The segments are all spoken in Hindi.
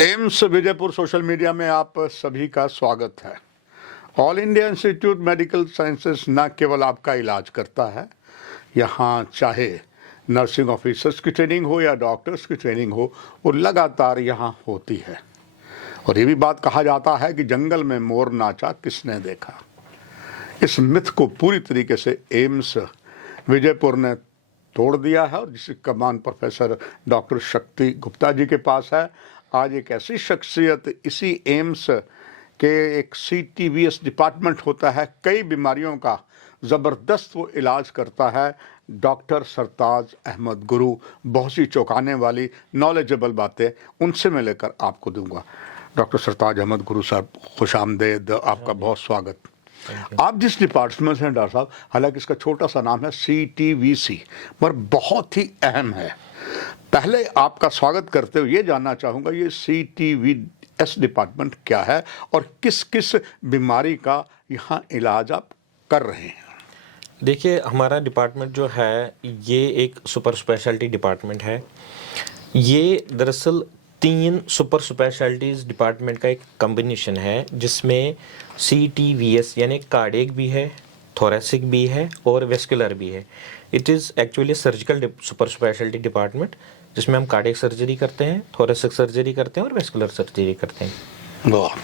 एम्स विजयपुर सोशल मीडिया में आप सभी का स्वागत है। All India institute medical sciences न केवल आपका इलाज करता है, यहाँ चाहे नर्सिंग ऑफिसर्स की ट्रेनिंग हो या डॉक्टर्स की ट्रेनिंग हो, वो लगातार यहाँ होती है। और ये भी बात कहा जाता है कि जंगल में मोर नाचा किसने देखा। इस मिथ को पूरी तरीके से एम्स विजयपुर ने तोड़ दिया है और जिसकी कमान प्रोफेसर डॉक्टर शक्ति गुप्ता जी के पास है। आज एक ऐसी शख्सियत इसी एम्स के एक CTVS डिपार्टमेंट होता है, कई बीमारियों का ज़बरदस्त वो इलाज करता है, डॉक्टर सरताज अहमद गुरु। बहुत सी चौंकाने वाली नॉलेजेबल बातें उनसे मैं लेकर आपको दूंगा। डॉक्टर सरताज अहमद गुरु साहब, खुश आमदेद, आपका बहुत स्वागत। आप जिस डिपार्टमेंट से हैं डॉक्टर साहब, हालांकि इसका छोटा सा नाम है CTVC, पर बहुत ही अहम है। पहले आपका स्वागत करते हुए ये जानना चाहूँगा, ये CTVS डिपार्टमेंट क्या है और किस किस बीमारी का यहाँ इलाज आप कर रहे हैं? देखिए, हमारा डिपार्टमेंट जो है ये एक सुपर स्पेशलिटी डिपार्टमेंट है। ये दरअसल 3 सुपर स्पेशलिटीज़ डिपार्टमेंट का एक कॉम्बिनेशन है, जिसमें CTVS यानी कार्डियक भी है, थोरेसिक भी है और वेस्कुलर भी है। It is actually surgical super speciality department, जिसमें हम कार्डियक सर्जरी करते हैं, थोरेसिक सर्जरी करते हैं और वेस्कुलर सर्जरी करते हैं। वाह!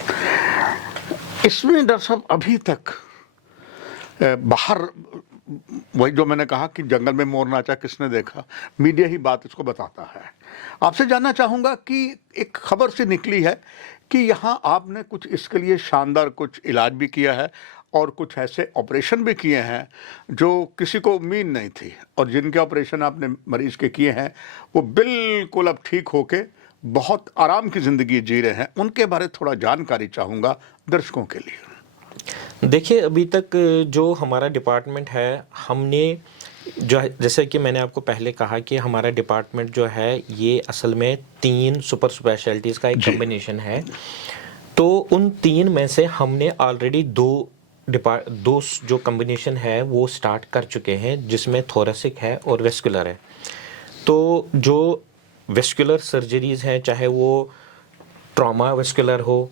इसमें डॉक्टर साहब अभी तक बाहर वही जो मैंने कहा कि जंगल में मोर नाचा किसने देखा, मीडिया ही बात इसको बताता है। आपसे जानना चाहूँगा कि एक खबर से निकली है कि यहाँ आपने कुछ इसके लिए शानदार कुछ इलाज भी किया है और कुछ ऐसे ऑपरेशन भी किए हैं जो किसी को उम्मीद नहीं थी, और जिनके ऑपरेशन आपने मरीज के किए हैं वो बिल्कुल अब ठीक होके बहुत आराम की ज़िंदगी जी रहे हैं। उनके बारे थोड़ा जानकारी चाहूँगा दर्शकों के लिए। देखिए, अभी तक जो हमारा डिपार्टमेंट है, हमने जो है, जैसे कि मैंने आपको पहले कहा कि हमारा डिपार्टमेंट जो है ये असल में 3 सुपर स्पेशलिटीज़ का एक कॉम्बिनेशन है। तो उन 3 में से हमने ऑलरेडी दो जो कॉम्बिनेशन है वो स्टार्ट कर चुके हैं, जिसमें थोरेसिक है और वेस्कुलर है। तो जो वेस्कुलर सर्जरीज़ हैं, चाहे वो ट्रॉमा वेस्कुलर हो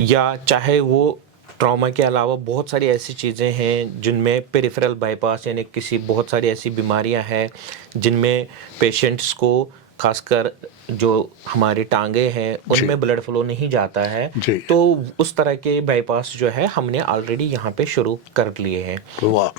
या चाहे वो ट्रॉमा के अलावा बहुत सारी ऐसी चीज़ें हैं जिनमें पेरिफेरल बाईपास यानी बहुत सारी ऐसी बीमारियां हैं जिनमें पेशेंट्स को, खासकर जो हमारी टांगे हैं उनमें ब्लड फ्लो नहीं जाता है, तो उस तरह के बाईपास जो है हमने ऑलरेडी यहाँ पे शुरू कर लिए हैं। वाह!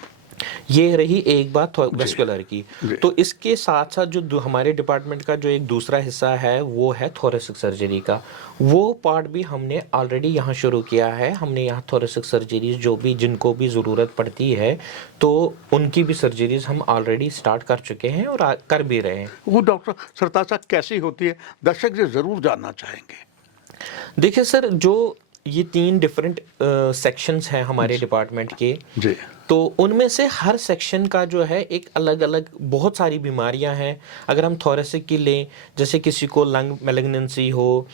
ये रही एक बात वेस्कुलर की। तो इसके साथ साथ जो हमारे डिपार्टमेंट का जो एक दूसरा हिस्सा है वो है थोरेसिक सर्जरी का। वो पार्ट भी हमने ऑलरेडी यहाँ शुरू किया है। हमने यहाँ थोरेसिक सर्जरीज जिनको भी ज़रूरत पड़ती है तो उनकी भी सर्जरीज हम ऑलरेडी स्टार्ट कर चुके हैं और कर भी रहे हैं। वो डॉक्टर सरताज साहब कैसी होती है, दर्शक जी ज़रूर जानना चाहेंगे। देखिए सर, जो ये 3 डिफरेंट सेक्शंस हैं हमारे डिपार्टमेंट के जी, तो उनमें से हर सेक्शन का जो है एक अलग अलग बहुत सारी बीमारियां हैं। अगर हम थोरेसिक की लें, जैसे किसी को लंग मैलिग्नेंसी हो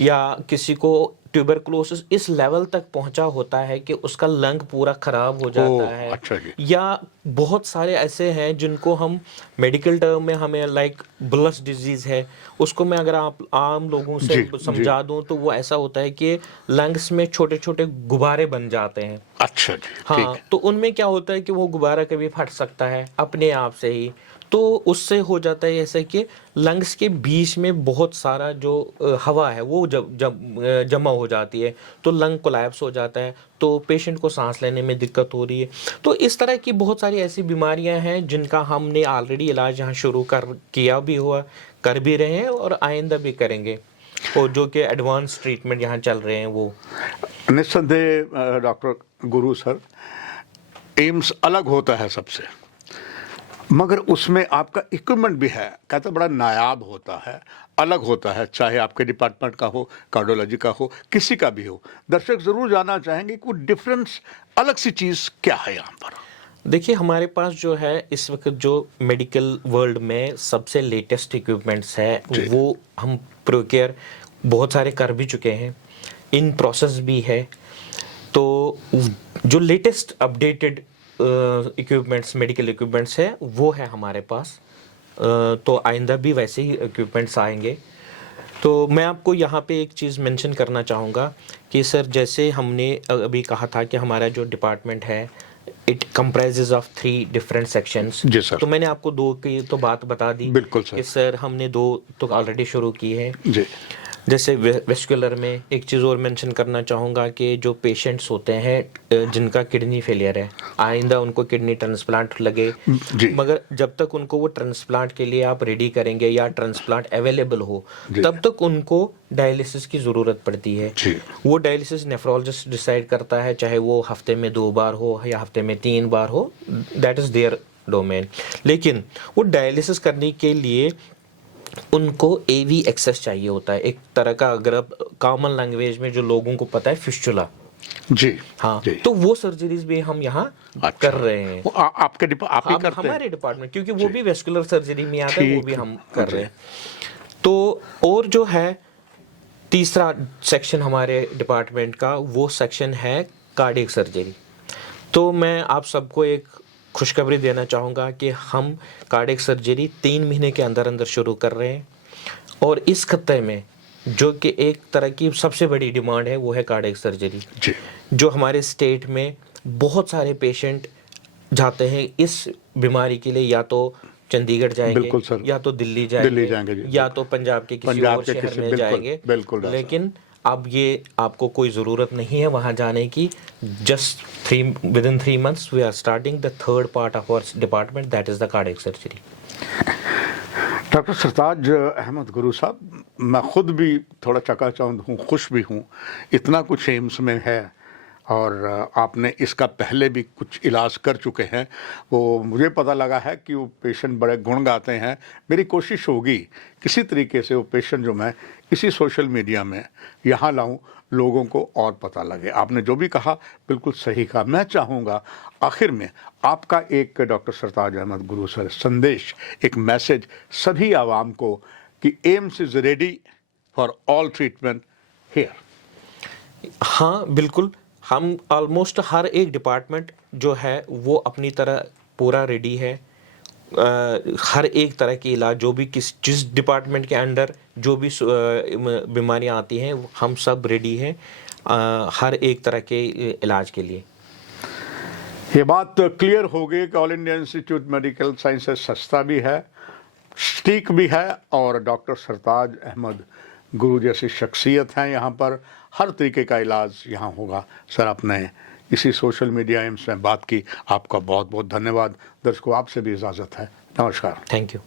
या किसी को ट्यूबरकुलोसिस इस लेवल तक पहुंचा होता है कि उसका लंग पूरा खराब हो जाता है। अच्छा जी। या बहुत सारे ऐसे हैं जिनको हम मेडिकल टर्म में हमें लाइक ब्लस डिजीज है, उसको मैं अगर आप आम लोगों से समझा दूं तो वो ऐसा होता है कि लंग्स में छोटे छोटे गुब्बारे बन जाते हैं। अच्छा जी, हाँ, तो उनमें क्या होता है कि वो गुब्बारा कभी फट सकता है अपने आप से ही, तो उससे हो जाता है ऐसे कि लंग्स के बीच में बहुत सारा जो हवा है वो जमा हो जाती है, तो लंग कोलैप्स हो जाता है, तो पेशेंट को सांस लेने में दिक्कत हो रही है। तो इस तरह की बहुत सारी ऐसी बीमारियां हैं जिनका हमने ऑलरेडी इलाज यहाँ शुरू कर भी रहे हैं और आइंदा भी करेंगे, और जो कि एडवांस ट्रीटमेंट यहाँ चल रहे हैं वो। निस्संदेह डॉक्टर गुरु सर, एम्स अलग होता है सबसे, मगर उसमें आपका इक्विपमेंट भी है, कहते बड़ा नायाब होता है, अलग होता है, चाहे आपके डिपार्टमेंट का हो, कार्डियोलॉजी का हो, किसी का भी हो। दर्शक ज़रूर जानना चाहेंगे कि वो डिफरेंस, अलग सी चीज़ क्या है यहाँ पर? देखिए, हमारे पास जो है इस वक्त जो मेडिकल वर्ल्ड में सबसे लेटेस्ट इक्विपमेंट्स है वो हम प्रोक्योर बहुत सारे कर भी चुके हैं, इन प्रोसेस भी है। तो जो latest updated equipments, medical equipments है वो है हमारे पास। तो आइंदा भी वैसे ही इक्विपमेंट्स आएंगे। तो मैं आपको यहाँ पे एक चीज़ मेंशन करना चाहूँगा कि सर जैसे हमने अभी कहा था कि हमारा जो डिपार्टमेंट है it comprises of 3 different sections. जी सर। तो मैंने आपको 2 की तो बात बता दी बिल्कुल सर। कि सर हमने 2 तो ऑलरेडी शुरू की है। जी जैसे वेस्कुलर में एक चीज़ और मेंशन करना चाहूँगा कि जो पेशेंट्स होते हैं जिनका किडनी फेलियर है, आइंदा उनको किडनी ट्रांसप्लांट लगे, जी मगर जब तक उनको वो ट्रांसप्लांट के लिए आप रेडी करेंगे या ट्रांसप्लांट अवेलेबल हो, जी। तब तक उनको डायलिसिस की ज़रूरत पड़ती है। जी वो डायलिसिस नेफ्रोलॉजिस्ट डिसाइड करता है, चाहे वो हफ्ते में 2 बार हो या हफ्ते में 3 बार हो, दैट इज़ देयर डोमेन। लेकिन वो डायलिसिस करने के लिए उनको एवी एक्सेस चाहिए होता है, एक तरह का, अगर आप कॉमन लैंग्वेज में जो लोगों को पता है, फिस्टुला। जी हाँ, जी। तो वो सर्जरीज भी हम यहाँ कर रहे हैं। वो आप ही करते हैं? हमारे डिपार्टमेंट, क्योंकि वो भी वेस्कुलर सर्जरी में आता है, वो भी ठीक। हम कर रहे हैं। तो और जो है तीसरा सेक्शन हमारे डिपार्टमेंट का, वो सेक्शन है कार्डियक सर्जरी। तो मैं आप सबको एक खुशखबरी देना चाहूँगा कि हम कार्डियक सर्जरी 3 महीने के अंदर अंदर शुरू कर रहे हैं, और इस खत्ते में जो कि एक तरह की सबसे बड़ी डिमांड है वो है कार्डियक सर्जरी। जी जो हमारे स्टेट में बहुत सारे पेशेंट जाते हैं इस बीमारी के लिए, या तो चंडीगढ़ जाएंगे, बिल्कुल सर। या तो दिल्ली जाएंगे जाएंगे, जी, या तो पंजाब के किसी और शहर में बिल्कुल जाएंगे। बिल्कुल डॉक्टर। लेकिन अब ये आपको कोई ज़रूरत नहीं है वहाँ जाने की। Just within 3 months we are starting the 3rd part of our department, that is the cardiac surgery. Doctor Sartaj Ahmed Guru Sahab, मैं खुद भी थोड़ा चकाचौंध हूँ, खुश भी हूँ, इतना कुछ एम्स में है और आपने इसका पहले भी कुछ इलाज कर चुके हैं। वो मुझे पता लगा है कि वो पेशेंट बड़े गुण गाते हैं। मेरी कोशिश होगी किसी तरीके से वो पेशेंट जो मैं इसी सोशल मीडिया में यहाँ लाऊं, लोगों को और पता लगे। आपने जो भी कहा बिल्कुल सही कहा। मैं चाहूँगा आखिर में आपका एक, डॉक्टर सरताज अहमद गुरु सर, संदेश, एक मैसेज सभी आवाम को कि AIIMS is ready for all treatment here. हाँ बिल्कुल, हम ऑलमोस्ट हर एक डिपार्टमेंट जो है वो अपनी तरह पूरा रेडी है। हर एक तरह की इलाज, जो भी जिस डिपार्टमेंट के अंडर जो भी बीमारियां आती हैं, हम सब रेडी हैं हर एक तरह के इलाज के लिए। ये बात क्लियर हो गई कि all India institute medical sciences सस्ता भी है, स्टीक भी है, और डॉक्टर सरताज अहमद गुरु जैसी शख्सियत हैं यहाँ पर। हर तरीके का इलाज यहाँ होगा। सर, आपने इसी सोशल मीडिया एम्स में बात की, आपका बहुत बहुत धन्यवाद। दर्शकों, आपसे भी इजाज़त है। नमस्कार। Thank you.